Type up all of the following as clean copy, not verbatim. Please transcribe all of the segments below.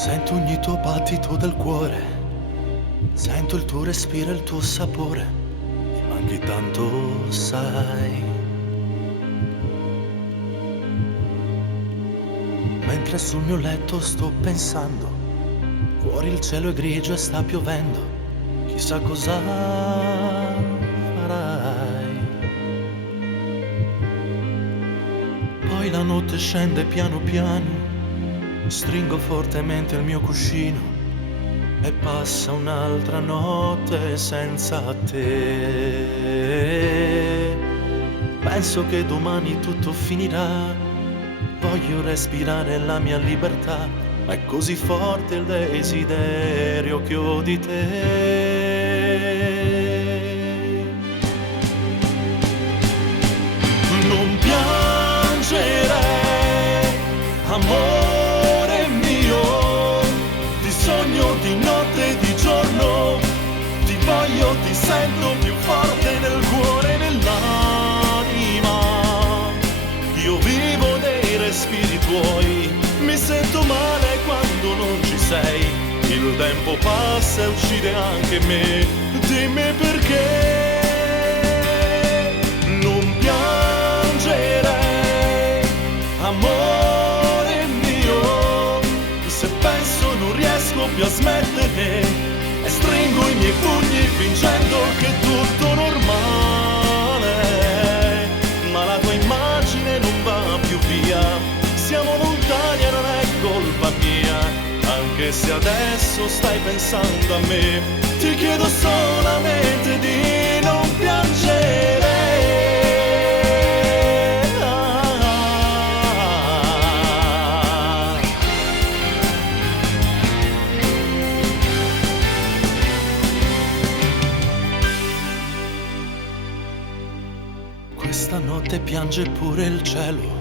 Sento ogni tuo battito del cuore, sento il tuo respiro e il tuo sapore, mi manchi tanto, sai. Mentre sul mio letto sto pensando, fuori il cielo è grigio e sta piovendo, chissà cosa farai. Poi la notte scende piano piano, stringo fortemente il mio cuscino e passa un'altra notte senza te. Penso che domani tutto finirà, voglio respirare la mia libertà, ma è così forte il desiderio che ho di te. Non piangere, amore mio, ti sogno di notte e di giorno, ti voglio, ti sento più forte nel cuore e nell'anima. Io vivo dei respiri tuoi, mi sento male quando non ci sei, il tempo passa e uccide anche me, dimmi perché. Non piangere, amore mio, se penso non riesco più a smettere e stringo i miei pugni fingendo che è tutto normale, ma la tua immagine non va più via, siamo lontani e non è colpa mia, anche se adesso stai pensando a me, ti chiedo solamente di non piangere. Questa notte piange pure il cielo,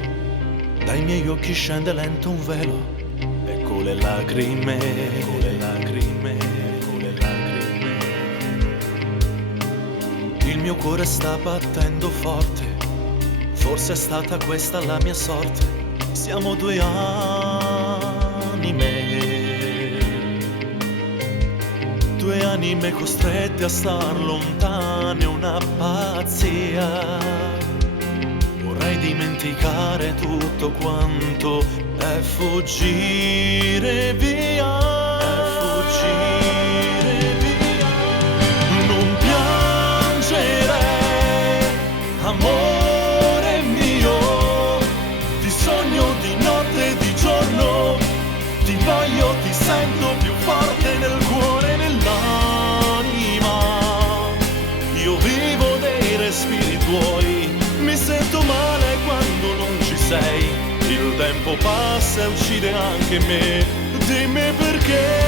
dai miei occhi scende lento un velo, e con le lacrime, con le lacrime, con le lacrime, il mio cuore sta battendo forte, forse è stata questa la mia sorte, siamo due anime costrette a star lontane, una pazzia. Vorrei dimenticare tutto quanto e fuggire via, Non piangere, amore mio, ti sogno di notte e di giorno, ti voglio, ti sento più forte nel cuore e nell'anima. Io vivo dei respiri tuoi, mi sento male quando non ci sei, il tempo passa e uccide anche me, dimmi perché.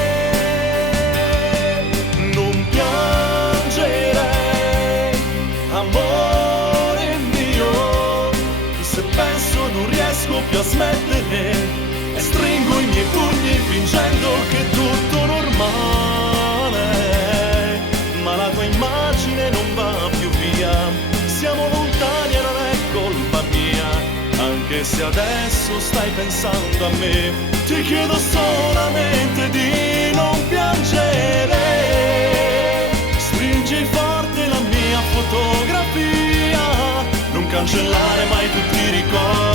Non piangere, amore mio, se penso non riesco più a smettere e stringo i miei pugni fingendo che è tutto normale, ma la tua immagine non va più via, siamo lontani e non è colpa mia, anche se adesso stai pensando a me, ti chiedo solamente di non piangere, stringi forte la mia fotografia, non cancellare mai tutti i ricordi